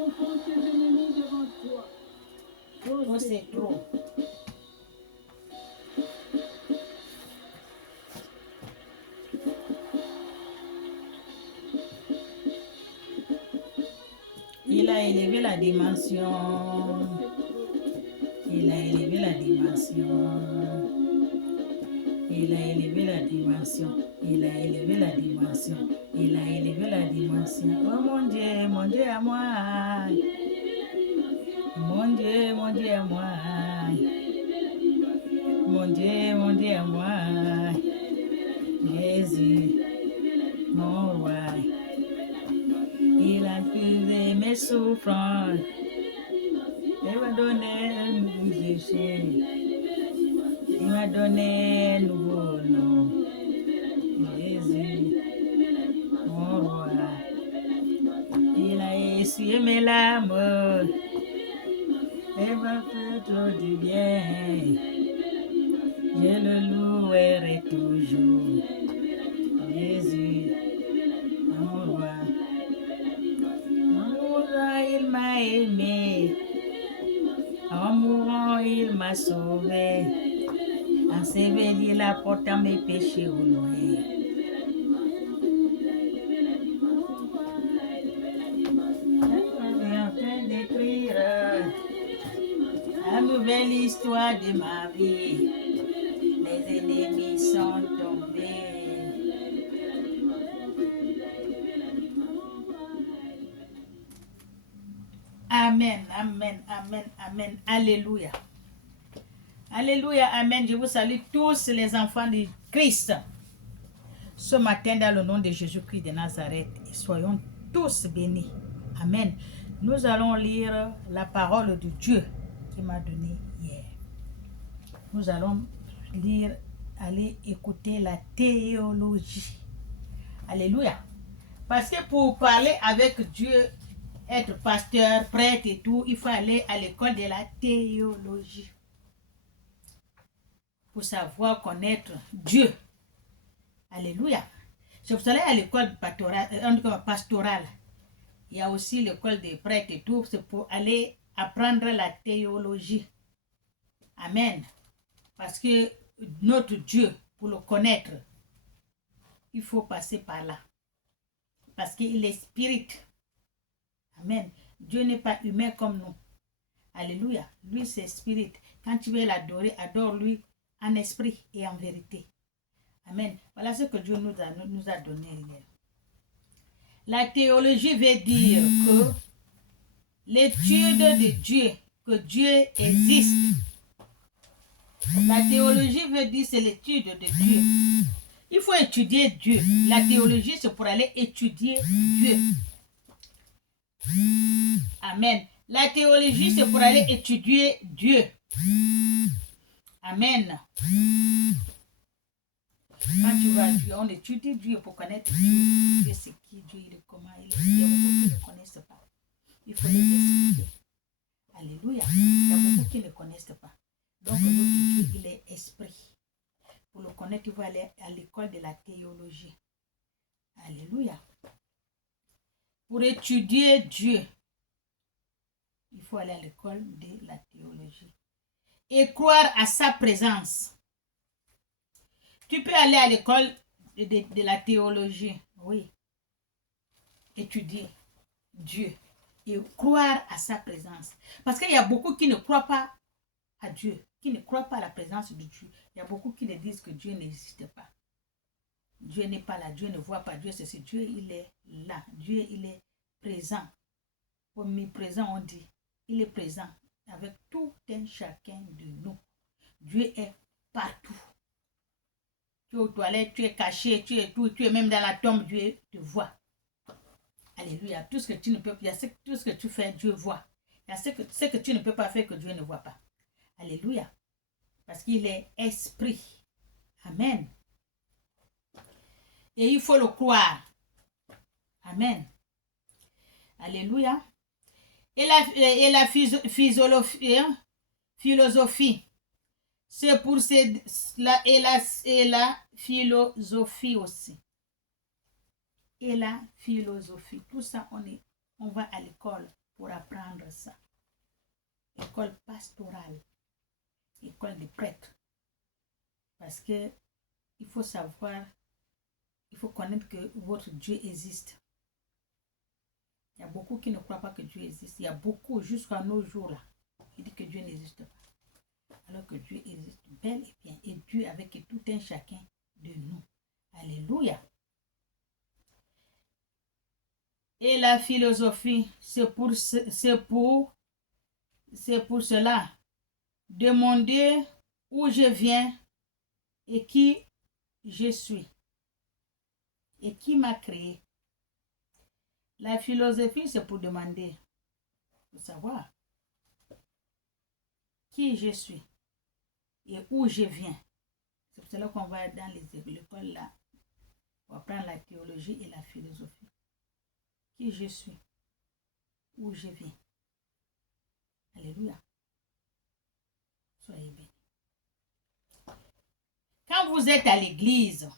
Confronte tes ennemis devant toi. Trop, c'est trop. Il a élevé la dimension. Il a élevé la dimension. Il a élevé la dimension. Il a élevé la dimension. Il a élevé la dimension. Oh mon Dieu à moi. Mon Dieu à moi. Mon Dieu à moi. Jésus, mon roi. Il a puré mes souffrances. Il m'a donné un nouveau péché. Il m'a donné un nouveau nom. Jésus, mon roi. Il a essuyé mes larmes. Il m'a fait trop du bien. Je le louerai toujours. Jésus, mon roi. En mourant, il m'a aimé. En mourant, il m'a sauvé. En s'éveillant, il apporta mes péchés au loin. Je suis en train d'écrire la nouvelle histoire de ma vie. Les ennemis sont tombés. Amen, amen, amen, amen. Alléluia. Alléluia, amen. Je vous salue tous les enfants de Christ. Ce matin, dans le nom de Jésus-Christ de Nazareth, et soyons tous bénis. Amen. Nous allons lire la parole de Dieu qu'il m'a donnée hier. Nous allons lire, aller écouter la théologie. Alléluia. Parce que pour parler avec Dieu, être pasteur, prêtre et tout, il faut aller à l'école de la théologie. Pour savoir connaître Dieu. Alléluia. Si vous allez à l'école pastorale, il y a aussi l'école des prêtres et tout, c'est pour aller apprendre la théologie. Amen. Parce que notre Dieu, pour le connaître, il faut passer par là. Parce qu'il est spirit. Amen. Dieu n'est pas humain comme nous. Alléluia. Lui, c'est spirit. Quand tu veux l'adorer, adore-lui en esprit et en vérité. Amen. Voilà ce que Dieu nous a donné. La théologie veut dire que l'étude de Dieu, que Dieu existe. La théologie veut dire c'est l'étude de Dieu. Il faut étudier Dieu. La théologie, c'est pour aller étudier Dieu. Amen. La théologie, c'est pour aller étudier Dieu. Amen. Quand tu vas à Dieu, on étudie Dieu pour connaître Dieu. Dieu c'est qui, Dieu il est comment, il est. Il y a beaucoup qui ne connaissent pas. Il faut les expliquer. Alléluia. Il y a beaucoup qui ne connaissent pas. Donc notre Dieu, il est esprit. Pour le connaître, il faut aller à l'école de la théologie. Alléluia. Pour étudier Dieu, il faut aller à l'école de la théologie. Et croire à sa présence. Tu peux aller à l'école de la théologie, oui. Étudier Dieu et croire à sa présence. Parce qu'il y a beaucoup qui ne croient pas à Dieu, qui ne croient pas à la présence de Dieu. Il y a beaucoup qui ne disent que Dieu n'existe pas. Dieu n'est pas là, Dieu ne voit pas Dieu, c'est Dieu, il est là. Dieu, il est présent. Omniprésent, on dit. Il est présent avec tout un chacun de nous. Dieu est partout. Tu es aux toilettes, tu es caché, tu es même dans la tombe, Dieu te voit. Alléluia. Tout ce que tu ne peux pas, tout ce que tu fais, Dieu voit. Il y a ce que tu ne peux pas faire que Dieu ne voit pas. Alléluia. Parce qu'il est esprit. Amen. Et il faut le croire. Amen. Alléluia. Et la philosophie. C'est pour cela et la philosophie aussi. Et la philosophie. Tout ça, on va à l'école pour apprendre ça. École pastorale, école des prêtres. Parce que il faut savoir, il faut connaître que votre Dieu existe. Il y a beaucoup qui ne croient pas que Dieu existe. Il y a beaucoup jusqu'à nos jours là. Qui disent que Dieu n'existe pas. Alors que Dieu existe bel et bien. Et Dieu avec tout un chacun de nous. Alléluia. Et la philosophie, c'est pour cela. Demander où je viens et qui je suis. Et qui m'a créé. La philosophie, c'est pour demander, pour savoir qui je suis et où je viens. C'est pour cela qu'on va dans l'école là, on va apprendre la théologie et la philosophie. Qui je suis, où je viens. Alléluia. Soyez bénis. Quand vous êtes à l'église,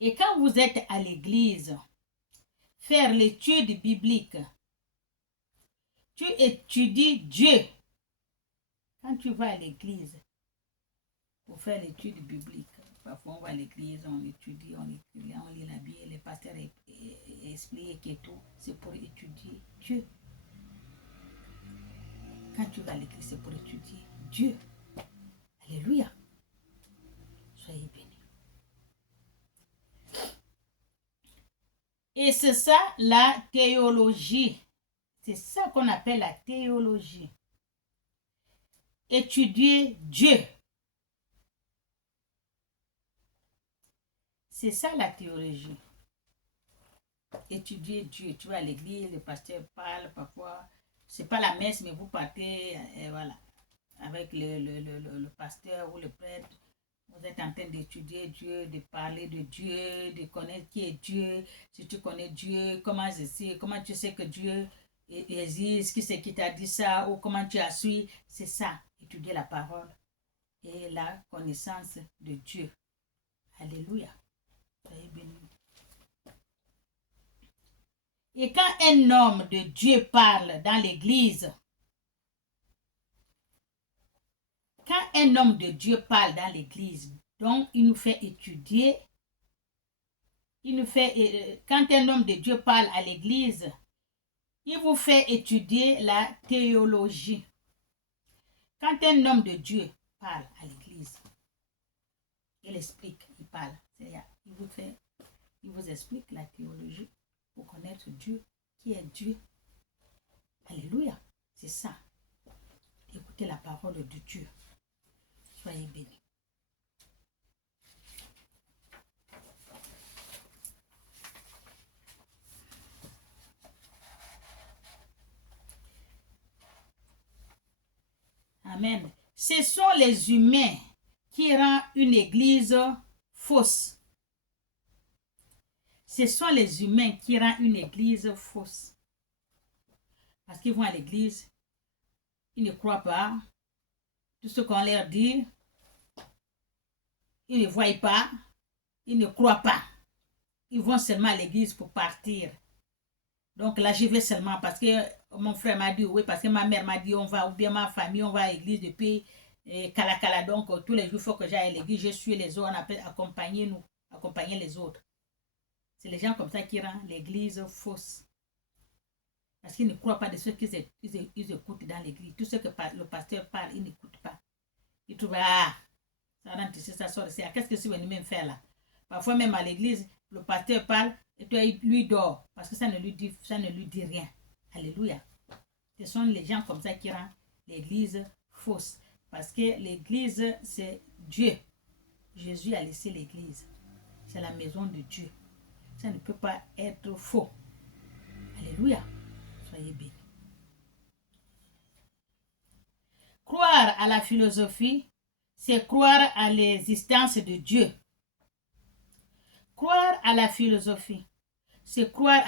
et quand vous êtes à l'église, faire l'étude biblique, tu étudies Dieu. Quand tu vas à l'église pour faire l'étude biblique, parfois on va à l'église, on étudie, on lit la Bible, les pasteurs expliquent et tout, c'est pour étudier Dieu. Quand tu vas à l'église, c'est pour étudier Dieu. Alléluia. Soyez bénis. Et c'est ça la théologie. C'est ça qu'on appelle la théologie. Étudier Dieu. C'est ça la théologie. Étudier Dieu. Tu vas à l'église, le pasteur parle parfois. C'est pas la messe, mais vous partez, voilà, avec le pasteur ou le prêtre. Vous êtes en train d'étudier Dieu, de parler de Dieu, de connaître qui est Dieu. Si tu connais Dieu, comment tu sais que Dieu existe, qui c'est qui t'a dit ça, ou comment tu as su. C'est ça, étudier la parole et la connaissance de Dieu. Alléluia. Soyez bénis. Et quand un homme de Dieu parle dans l'église, quand un homme de Dieu parle dans l'église, donc il nous fait étudier, quand un homme de Dieu parle à l'église, il vous fait étudier la théologie. Quand un homme de Dieu parle à l'église, il explique, il parle, il vous explique la théologie pour connaître Dieu, qui est Dieu. Alléluia, c'est ça. Écoutez la parole de Dieu. Soyez bénis. Amen. Ce sont les humains qui rendent une église fausse. Ce sont les humains qui rendent une église fausse. Parce qu'ils vont à l'église, ils ne croient pas. Tout ce qu'on leur dit, ils ne voient pas, ils ne croient pas. Ils vont seulement à l'église pour partir. Donc là, j'y vais seulement parce que mon frère m'a dit, oui, parce que ma mère m'a dit, on va, ou bien ma famille, on va à l'église depuis Kalakala. Donc tous les jours, il faut que j'aille à l'église. Je suis les autres, on appelle accompagner les autres. C'est les gens comme ça qui rendent l'église fausse. Parce qu'ils ne croient pas de ce qu'ils écoutent dans l'église. Tout ce que le pasteur parle, ils n'écoutent pas. Ils trouvent, ça rentre ici, ça sort ici. Qu'est-ce que c'est venu même faire là? Parfois même à l'église, le pasteur parle et toi, lui dort. Parce que ça ne lui dit rien. Alléluia. Ce sont les gens comme ça qui rendent l'église fausse. Parce que l'église, c'est Dieu. Jésus a laissé l'église. C'est la maison de Dieu. Ça ne peut pas être faux. Alléluia. Soyez bénis. Croire à la philosophie, c'est croire à l'existence de Dieu. Croire à la philosophie, c'est croire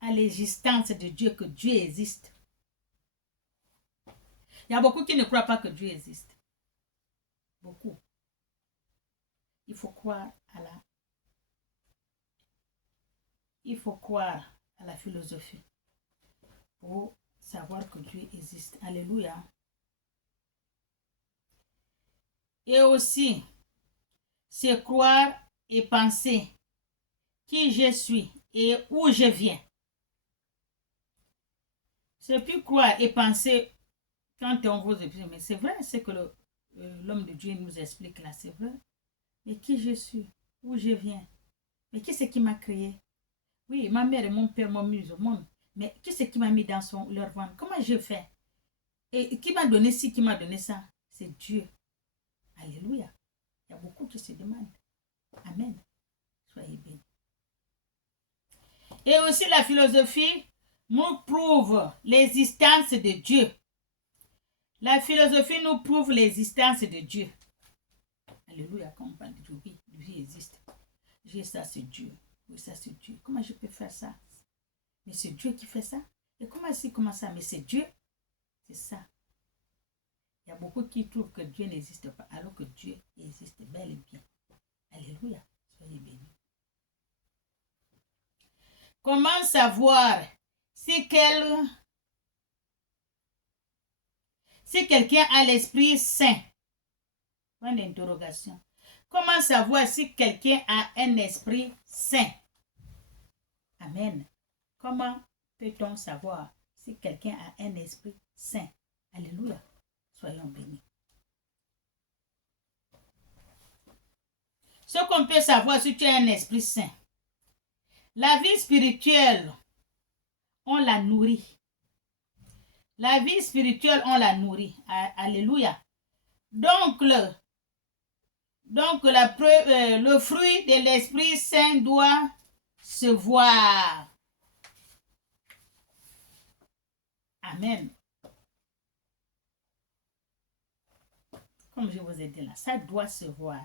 à l'existence de Dieu, que Dieu existe. Il y a beaucoup qui ne croient pas que Dieu existe. Beaucoup. Il faut croire à la philosophie. pour savoir que Dieu existe. Alléluia. Et aussi, c'est croire et penser qui je suis et où je viens. C'est plus croire et penser quand on vous explique, mais c'est vrai, c'est que l'homme de Dieu nous explique là, c'est vrai. Mais qui je suis, où je viens, mais qui c'est qui m'a créé? Oui, ma mère et mon père m'ont mis au monde, mais qui c'est qui m'a mis dans leur ventre? Comment je fais? Et qui m'a donné ci, qui m'a donné ça? C'est Dieu. Alléluia. Il y a beaucoup qui se demandent. Amen. Soyez bénis. Et aussi la philosophie nous prouve l'existence de Dieu. La philosophie nous prouve l'existence de Dieu. Alléluia, quand on parle de Dieu, oui, Dieu existe. Dieu, ça c'est Dieu. Oui, ça c'est Dieu. Comment je peux faire ça? Mais c'est Dieu qui fait ça. Et comment ça? Mais c'est Dieu. C'est ça. Il y a beaucoup qui trouvent que Dieu n'existe pas, alors que Dieu existe bel et bien. Alléluia. Soyez bénis. Comment savoir si quelqu'un a l'Esprit Saint? Point d'interrogation. Comment savoir si quelqu'un a un Esprit Saint? Amen. Comment peut-on savoir si quelqu'un a un Esprit Saint? Alléluia. Soyons bénis. Ce qu'on peut savoir si tu as un Esprit Saint. La vie spirituelle, on la nourrit. La vie spirituelle, on la nourrit. Alléluia. Donc, le fruit de l'Esprit Saint doit se voir. Amen. Comme je vous ai dit là, ça doit se voir.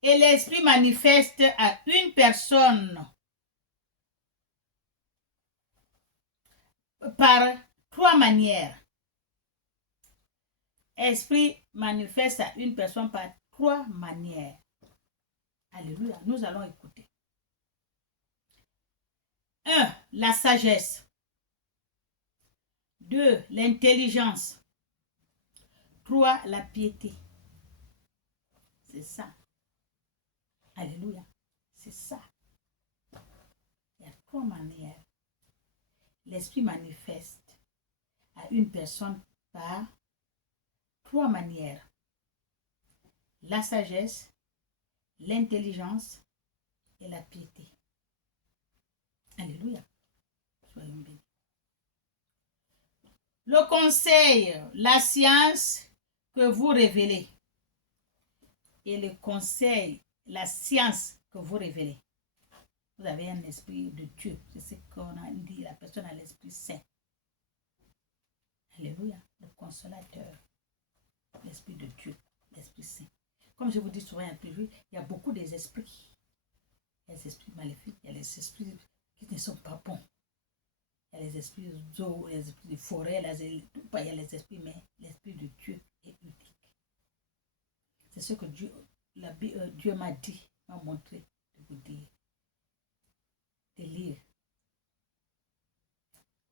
Et l'Esprit manifeste à une personne par 3 manières. Esprit manifeste à une personne par 3 manières. Alléluia. Nous allons écouter. 1. La sagesse. 2. L'intelligence. 3. La piété. C'est ça. Alléluia. C'est ça. Il y a 3 manières. L'Esprit manifeste à une personne par 3 manières. La sagesse, l'intelligence et la piété. Alléluia. Soyons bénis. Le conseil, la science que vous révélez. Et le conseil, la science que vous révélez. Vous avez un esprit de Dieu. C'est ce qu'on a dit. La personne a l'Esprit Saint. Alléluia. Le consolateur. L'Esprit de Dieu. L'Esprit Saint. Comme je vous dis souvent, il y a beaucoup des esprits. Il y a les esprits maléfiques. Il y a les esprits qui ne sont pas bons. Il y a les esprits d'eau, les esprits de forêt. Il y a les esprits, mais l'Esprit de Dieu est unique. C'est ce que Dieu m'a dit, m'a montré de vous dire. De lire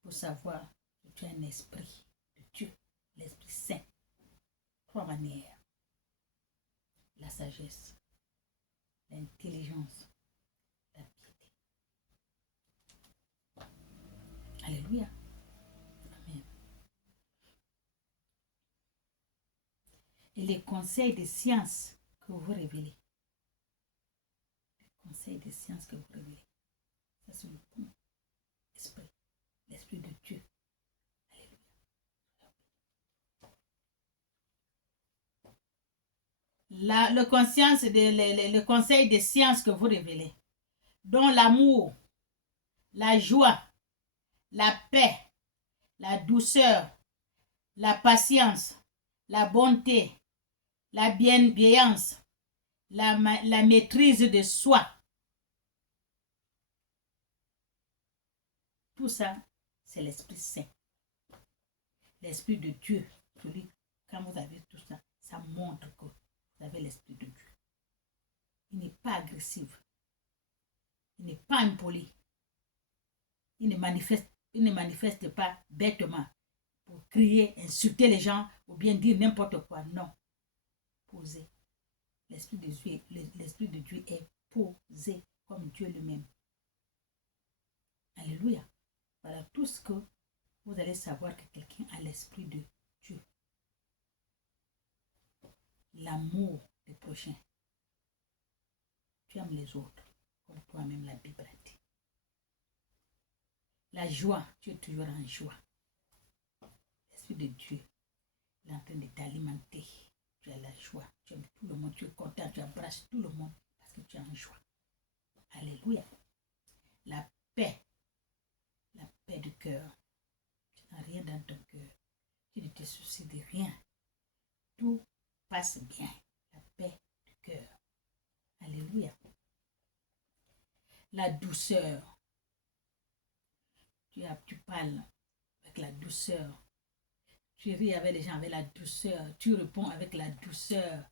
pour savoir que tu as un esprit de Dieu, l'Esprit Saint. 3 manières. La sagesse, l'intelligence, la piété. Alléluia. Amen. Et les conseils de science que vous révélez. Les conseils de science que vous révélez. Ça, c'est le bon esprit. L'Esprit de Dieu. Alléluia. Le conseil de science que vous révélez. Dont l'amour, la joie, la paix, la douceur, la patience, la bonté, la bienveillance, la maîtrise de soi. Tout ça, c'est l'Esprit Saint. L'Esprit de Dieu. Quand vous avez tout ça, ça montre que vous avez l'Esprit de Dieu. Il n'est pas agressif. Il n'est pas impoli. Il ne manifeste il ne manifeste pas bêtement pour crier, insulter les gens ou bien dire n'importe quoi. Non. Posé. L'Esprit de Dieu est posé comme Dieu lui-même. Alléluia. Voilà tout ce que vous allez savoir que quelqu'un a l'Esprit de Dieu. L'amour des prochains. Tu aimes les autres comme toi-même, la Bible a dit. La joie, tu es toujours en joie. L'Esprit de Dieu, il est en train de t'alimenter. Tu as la joie, tu aimes tout le monde, tu es content, tu embrasses tout le monde parce que tu es en joie. Alléluia. La paix du cœur. Tu n'as rien dans ton cœur. Tu ne te soucies de rien. Tout passe bien. La paix du cœur. Alléluia. La douceur. Tu parles avec la douceur. Tu ris avec les gens avec la douceur. Tu réponds avec la douceur.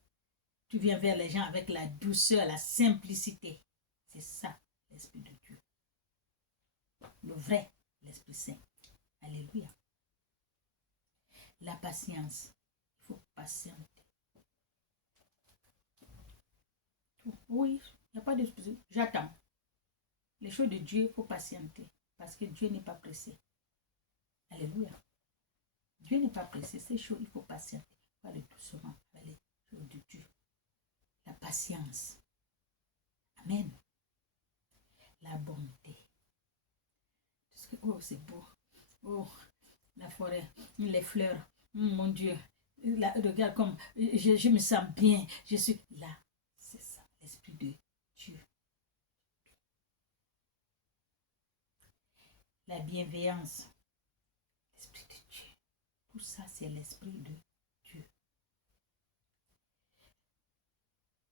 Tu viens vers les gens avec la douceur, la simplicité. C'est ça, l'Esprit de Dieu. Le vrai, l'Esprit Saint. Alléluia. La patience. Il faut patienter. Oui, il n'y a pas de... J'attends. Les choses de Dieu, il faut patienter. Parce que Dieu n'est pas pressé. Alléluia. Dieu n'est pas pressé. Ces choses, il faut patienter. Il faut aller doucement avec les choses de Dieu. La patience. Amen. La bonté. Parce que, oh, c'est beau. Oh, la forêt, les fleurs. Mon Dieu. Là, regarde comme je me sens bien. Je suis là. C'est ça, l'Esprit de Dieu. La bienveillance. L'Esprit de Dieu. Tout ça, c'est l'Esprit de Dieu.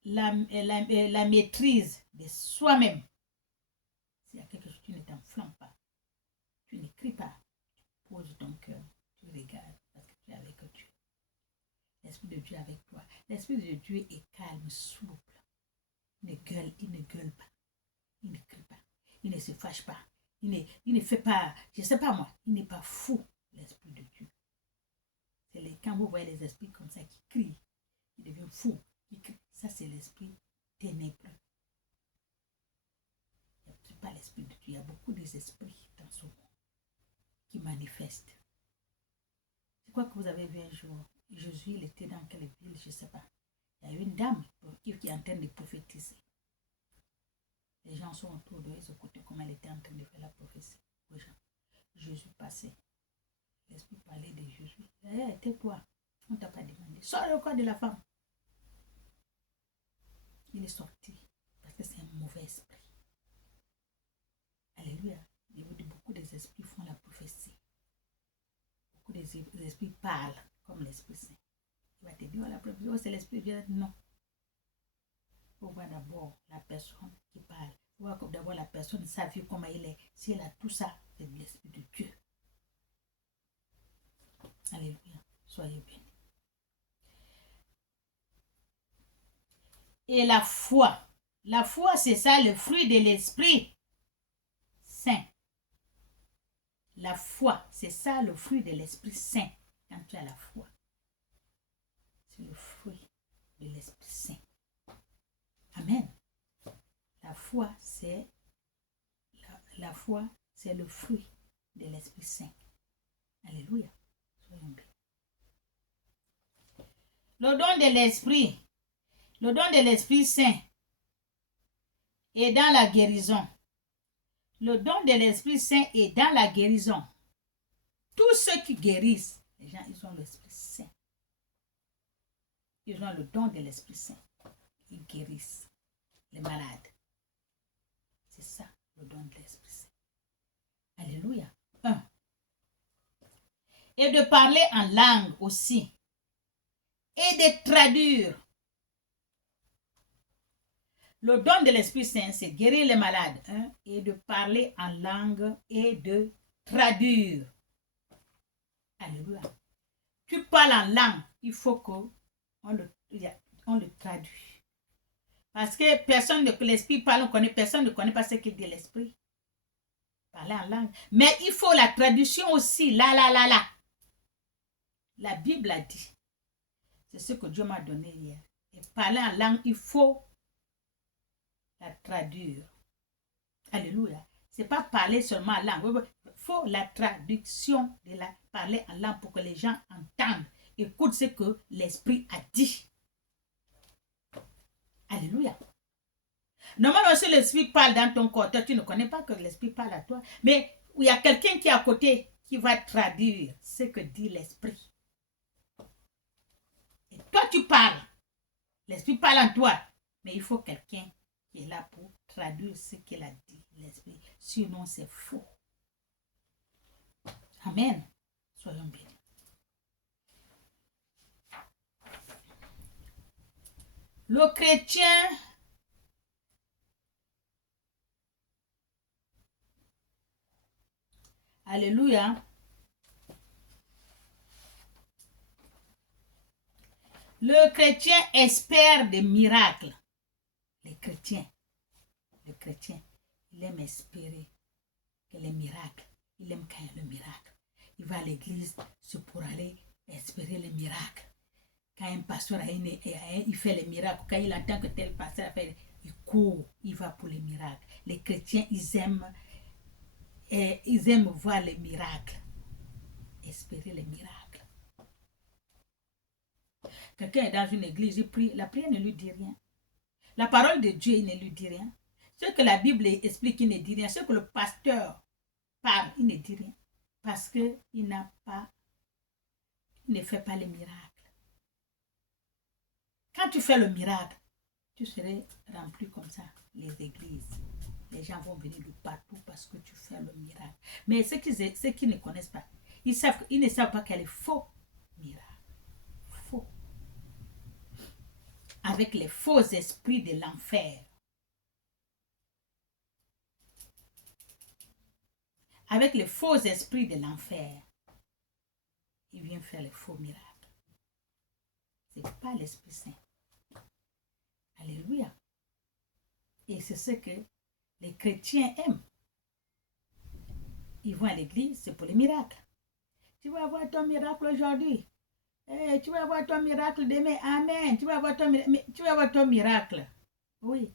La maîtrise de soi-même. S'il y a quelque chose, tu ne t'enflammes pas. Tu n'écris pas. Tu poses ton cœur. Tu regardes parce que tu es avec Dieu. L'Esprit de Dieu est avec toi. L'Esprit de Dieu est calme, souple. Il ne gueule pas. Il ne crie pas. Il ne se fâche pas. Il ne fait pas, je ne sais pas moi, il n'est pas fou, l'Esprit de Dieu. C'est quand vous voyez les esprits comme ça qui crient, qui deviennent fous, qui crient. Ça, c'est l'esprit ténébreux. Ce n'est pas l'Esprit de Dieu. Il y a beaucoup d'esprits dans ce monde qui manifestent. C'est quoi que vous avez vu un jour? Jésus, il était dans quelle ville? Je ne sais pas. Il y a une dame qui est en train de prophétiser. Les gens sont autour de eux, ils écoutaient comment elle était en train de faire la prophétie aux gens. Jésus passait. L'Esprit parlait de Jésus. Hey, tais-toi. On ne t'a pas demandé. Sors le corps de la femme. Il est sorti parce que c'est un mauvais esprit. Alléluia. Il vous dit beaucoup des esprits font la prophétie. Beaucoup des esprits parlent comme l'Esprit Saint. Il va te dire, oh, la prophétie, oh, c'est l'Esprit de Dieu. Non. Il faut voir d'abord la personne qui parle. Il faut voir d'abord la personne, sa vie, comment elle est. Si elle a tout ça, c'est de l'Esprit de Dieu. Alléluia. Soyez bénis. Et la foi. La foi, c'est ça, le fruit de l'Esprit Saint. La foi, c'est ça, le fruit de l'Esprit Saint. Quand tu as la foi, c'est le fruit de l'Esprit Saint. Amen. La foi, c'est le fruit de l'Esprit Saint. Alléluia. Soyons bénis. Le don de l'Esprit Saint est dans la guérison. Le don de l'Esprit Saint est dans la guérison. Tous ceux qui guérissent, les gens, ils ont l'Esprit Saint. Ils ont le don de l'Esprit Saint. Ils guérissent les malades. C'est ça, le don de l'Esprit Saint. Alléluia. 1. Et de parler en langue aussi. Et de traduire. Le don de l'Esprit Saint, c'est guérir les malades. Et de parler en langue et de traduire. Alléluia. Tu parles en langue, il faut qu'on le traduit. Parce que personne ne l'Esprit parle, personne ne connaît pas ce qu'il dit l'Esprit. parler en langue. Mais il faut la traduction aussi. Là. La Bible a dit. C'est ce que Dieu m'a donné hier. Et parler en langue, il faut la traduire. Alléluia. C'est pas parler seulement en langue. Il faut la traduction de la parler en langue pour que les gens entendent. Écoute ce que l'Esprit a dit. Alléluia. Normalement, si l'Esprit parle dans ton corps, toi, tu ne connais pas que l'Esprit parle à toi. Mais il y a quelqu'un qui est à côté qui va traduire ce que dit l'Esprit. Et toi, tu parles. L'Esprit parle en toi. Mais il faut quelqu'un qui est là pour traduire ce qu'il a dit, l'Esprit. Sinon, c'est faux. Amen. Soyons bénis. Le chrétien alléluia. Le chrétien espère des miracles. Le chrétien, il aime espérer que les miracles. Il aime quand il y a le miracle. Il va à l'église, c'est pour aller espérer les miracles. Quand un pasteur il fait les miracles, quand il entend que tel pasteur fait, il court, il va pour les miracles. Les chrétiens, ils aiment voir les miracles, espérer les miracles. Quelqu'un est dans une église, il prie, la prière ne lui dit rien. La parole de Dieu, il ne lui dit rien. Ce que la Bible explique, il ne dit rien. Ce que le pasteur parle, il ne dit rien. Parce qu'il ne fait pas les miracles. Quand tu fais le miracle, tu serais rempli comme ça, les églises. Les gens vont venir de partout parce que tu fais le miracle. Mais ceux qui ne connaissent pas, ils ne savent pas qu'elle est faux miracle. Faux. Avec les faux esprits de l'enfer. Avec les faux esprits de l'enfer, il vient faire les faux miracles. Ce n'est pas l'Esprit Saint. Alléluia. Et c'est ce que les chrétiens aiment. Ils vont à l'église, c'est pour les miracles. Tu vas avoir ton miracle aujourd'hui. Tu vas avoir ton miracle demain. Amen. Tu vas avoir ton miracle. Oui.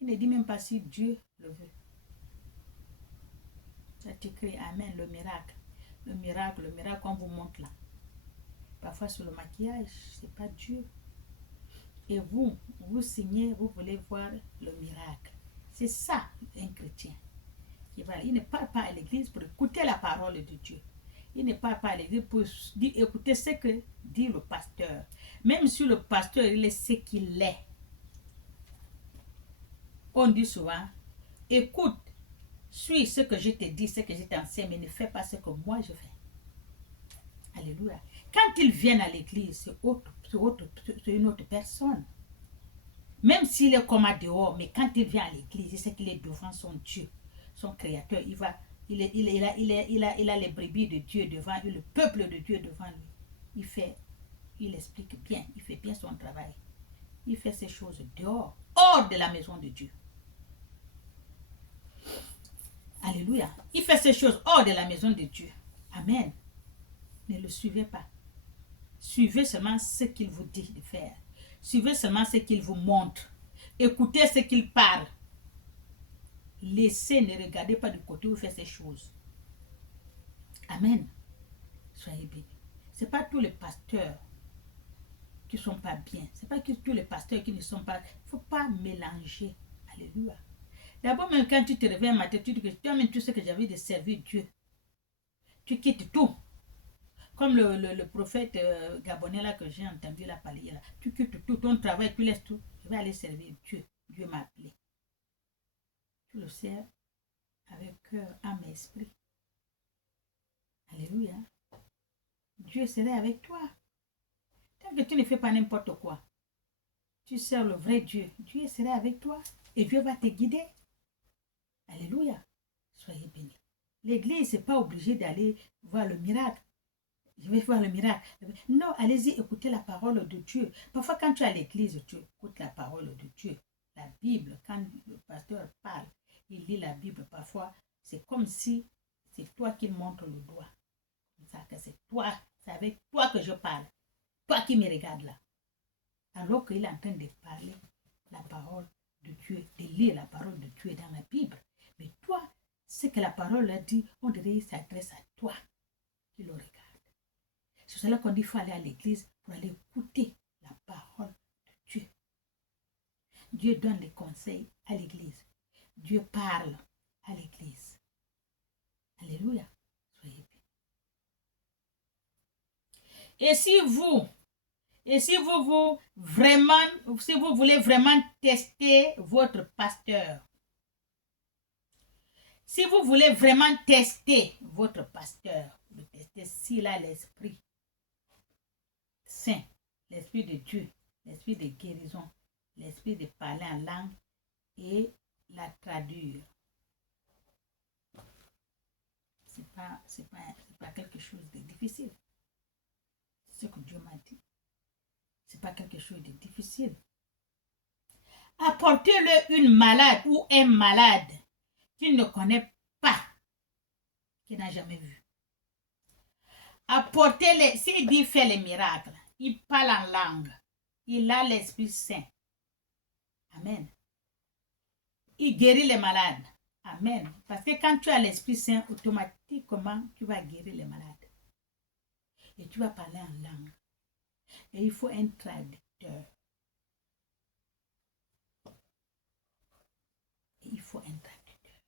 Il ne dit même pas si Dieu le veut. Ça t'écrit Amen, le miracle. Le miracle qu'on vous montre là. Parfois sur le maquillage, c'est pas Dieu. Et vous signez, vous voulez voir le miracle. C'est ça, un chrétien. Il ne parle pas à l'église pour écouter la parole de Dieu. Il ne parle pas à l'église pour écouter ce que dit le pasteur. Même si le pasteur, il est ce qu'il est. On dit souvent, écoute, suis ce que je te dis, ce que je t'enseigne, mais ne fais pas ce que moi je fais. Alléluia. Quand ils viennent à l'église, c'est une autre personne. Même s'il est comme à dehors, mais quand il vient à l'église, il sait qu'il est devant son Dieu, son Créateur. Il a les brebis de Dieu devant lui, le peuple de Dieu devant lui. Il explique bien, il fait bien son travail. Il fait ces choses dehors, hors de la maison de Dieu. Alléluia. Il fait ces choses hors de la maison de Dieu. Amen. Ne le suivez pas. Suivez seulement ce qu'il vous dit de faire. Suivez seulement ce qu'il vous montre. Écoutez ce qu'il parle. Laissez, ne regardez pas du côté où il fait ces choses. Amen. Soyez bénis. Ce n'est pas tous les pasteurs qui ne sont pas bien. Ce n'est pas tous les pasteurs qui ne sont pas... Il ne faut pas mélanger. Alléluia. D'abord, même quand tu te réveilles matin, tu dis que toi-même, tu sais que j'avais de servir Dieu. Tu quittes tout. Comme le prophète gabonais là que j'ai entendu là parler là. Tu quittes tout, ton travail, tu laisses tout. Je vais aller servir Dieu. Dieu m'a appelé. Tu le sers avec cœur, âme et esprit. Alléluia. Dieu serait avec toi. Tant que tu ne fais pas n'importe quoi, tu sers le vrai Dieu. Dieu serait avec toi et Dieu va te guider. Alléluia. Soyez bénis. L'église n'est pas obligée d'aller voir le miracle. Je vais voir le miracle. Non, allez-y, écoutez la parole de Dieu. Parfois, quand tu es à l'église, tu écoutes la parole de Dieu. La Bible, quand le pasteur parle, il lit la Bible. Parfois, c'est comme si c'est toi qui montres le doigt. Ça que c'est toi, c'est avec toi que je parle. Toi qui me regardes là. Alors qu'il est en train de parler la parole de Dieu, de lire la parole de Dieu dans la Bible. Mais toi, ce que la parole a dit, on dirait qu'il s'adresse à toi qui le regarde. C'est cela qu'on dit qu'il faut aller à l'église pour aller écouter la parole de Dieu. Dieu donne des conseils à l'église. Dieu parle à l'église. Alléluia. Soyez bien. Et si vous voulez vraiment tester votre pasteur, si vous voulez vraiment tester votre pasteur, de tester s'il a l'Esprit Saint, l'Esprit de Dieu, l'Esprit de guérison, l'Esprit de parler en langue et la traduire. C'est pas quelque chose de difficile. C'est ce que Dieu m'a dit. C'est pas quelque chose de difficile. Apportez-le une malade ou un malade qu'il ne connaît pas, qu'il n'a jamais vu. Apportez-le, s'il dit fait les miracles, il parle en langue, il a l'Esprit Saint. Amen. Il guérit les malades. Amen. Parce que quand tu as l'Esprit Saint, automatiquement, tu vas guérir les malades. Et tu vas parler en langue. Et il faut un traducteur. Et il faut un traducteur.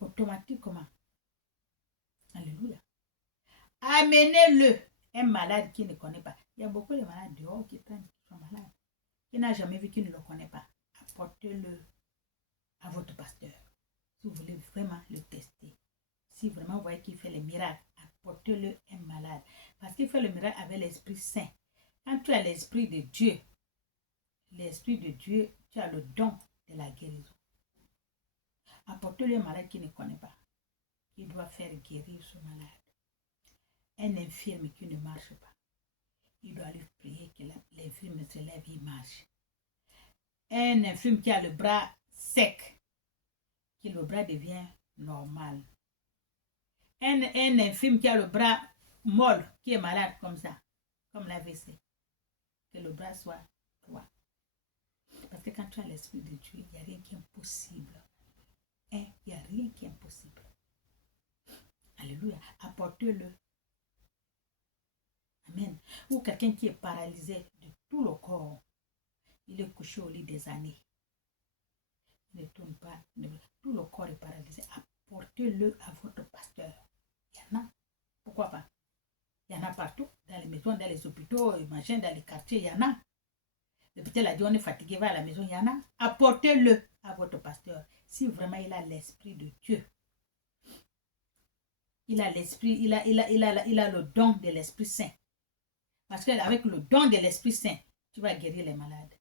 Automatiquement. Alléluia. Amenez-le. Un malade qui ne connaît pas. Il y a beaucoup de malades dehors qui traînent, qui sont malades. Qui n'a jamais vu, qui ne le connaît pas. Apportez-le à votre pasteur. Si vous voulez vraiment le tester. Si vraiment vous voyez qu'il fait les miracles, apportez-le un malade. Parce qu'il fait le miracle avec l'Esprit Saint. Quand tu as l'Esprit de Dieu, tu as le don de la guérison. Apportez-le un malade qui ne connaît pas. Il doit faire guérir ce malade. Un infirme qui ne marche pas. Il doit lui prier que l'infirme se lève et marche. Un infirme qui a le bras sec, que le bras devient normal. Un infirme qui a le bras molle, qui est malade comme ça, comme l'AVC, que le bras soit droit. Parce que quand tu as l'Esprit de Dieu, il n'y a rien qui est impossible. Il n'y a rien qui est impossible. Alléluia. Apportez-le. Amen. Ou quelqu'un qui est paralysé de tout le corps. Il est couché au lit des années. Il ne tourne pas. Tout le corps est paralysé. Apportez-le à votre pasteur. Il y en a. Pourquoi pas? Il y en a partout. Dans les maisons, dans les hôpitaux, imagine, dans les quartiers, il y en a. Peut-être la dit on est fatigué, va à la maison, il y en a. Apportez-le à votre pasteur. Si vraiment il a l'Esprit de Dieu. Il a l'Esprit, il a le don de l'Esprit Saint. Parce qu'avec le don de l'Esprit Saint, tu vas guérir les malades.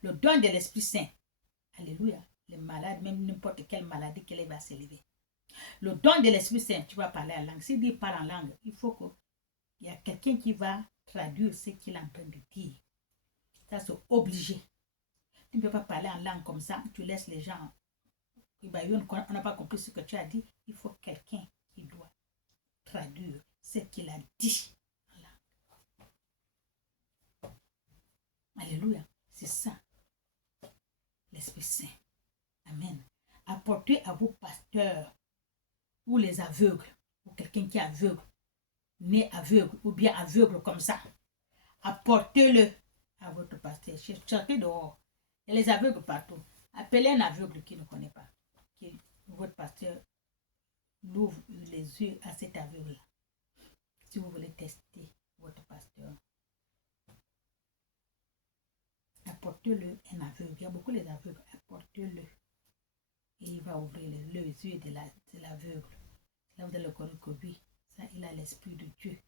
Le don de l'Esprit Saint, alléluia, les malades, même n'importe quelle maladie qu'elle va s'élever. Le don de l'Esprit Saint, tu vas parler en langue. S'il dit parle en langue, il faut qu'il y a quelqu'un qui va traduire ce qu'il est en train de dire. Ça, c'est obligé. Tu ne peux pas parler en langue comme ça, tu laisses les gens. On n'a pas compris ce que tu as dit. Il faut quelqu'un qui doit traduire ce qu'il a dit en langue. Alléluia. C'est ça. L'Esprit Saint. Amen. Apportez à vos pasteurs ou les aveugles, ou quelqu'un qui est aveugle, né aveugle, ou bien aveugle comme ça. Apportez-le à votre pasteur. Cherchez dehors. Il y a les aveugles partout. Appelez un aveugle qui ne connaît pas. Votre pasteur l'ouvre les yeux à cet aveugle-là. Si vous voulez tester votre pasteur. Apportez-le un aveugle. Il y a beaucoup les aveugles. Apportez-le. Et il va ouvrir les yeux de l'aveugle. Là, vous allez le connaître que lui, ça, il a l'Esprit de Dieu.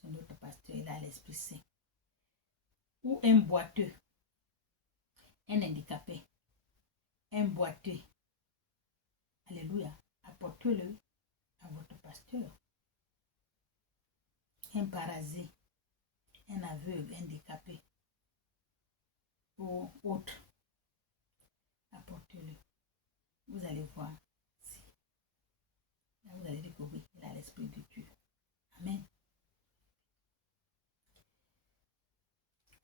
C'est notre pasteur, il a l'Esprit Saint. Ou un boiteux, un handicapé, un boiteux. Alléluia. Apportez-le à votre pasteur. Un parasite, un aveugle, un handicapé. Ou autre. Apportez-le. Vous allez voir. que oui, il a l'esprit de Dieu. Amen.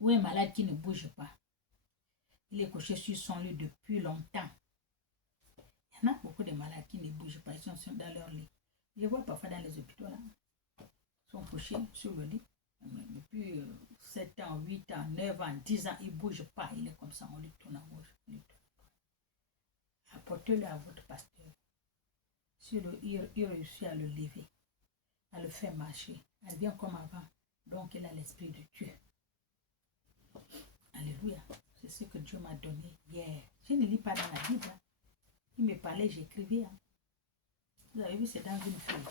Ou un malade qui ne bouge pas. Il est couché sur son lit depuis longtemps. Il y en a beaucoup de malades qui ne bougent pas, ils sont dans leur lit. Je vois parfois dans les hôpitaux, là, ils sont couchés sur le lit. Depuis 7 ans, 8 ans, 9 ans, 10 ans, il ne bouge pas. Il est comme ça, on lui tourne à gauche. Apportez-le à votre pasteur. Si il réussit à le lever, à le faire marcher, elle vient comme avant. Donc, il a l'esprit de Dieu. Alléluia. C'est ce que Dieu m'a donné hier. Je ne lis pas dans la Bible. Il me parlait, j'écrivais. Vous avez vu, c'est dans une feuille.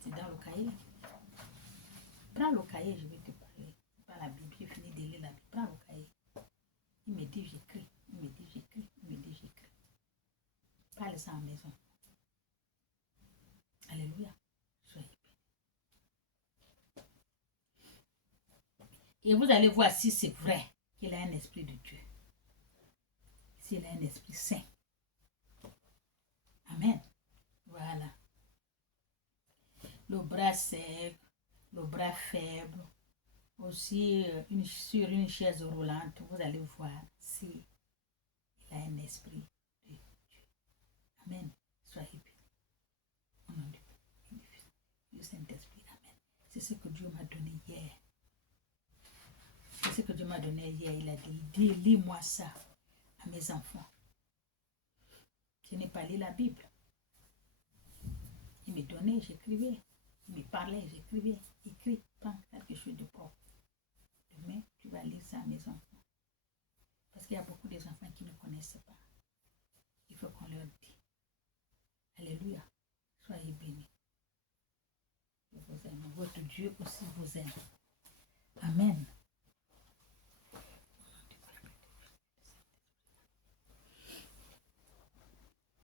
C'est dans le cahier. Prends le cahier, je vais te parler. Pas la Bible, j'ai fini de lire la Bible. Prends le cahier. Il me dit, j'écris. Il me dit, j'écris. Il me dit, j'écris. Parle ça en maison. Alléluia. Soyez bénis. Et vous allez voir si c'est vrai qu'il a un esprit de Dieu. S'il a un esprit saint. Amen. Voilà. Le bras sec, le bras faible, aussi sur une chaise roulante, vous allez voir si il a un esprit de Dieu. Amen. Soyez bénis. Au nom du Saint-Esprit. Amen. C'est ce que Dieu m'a donné hier. C'est ce que Dieu m'a donné hier. Il a dit, lis-moi ça à mes enfants. Je n'ai pas lu la Bible. Il me donnait, j'écrivais. Il me parlait, j'écrivais. Écris, prends quelque chose de propre. Demain, tu vas lire ça à mes enfants. Parce qu'il y a beaucoup d'enfants qui ne connaissent pas. Il faut qu'on leur dise. Alléluia. Soyez bénis. Je vous aime. Votre Dieu aussi vous aime. Amen.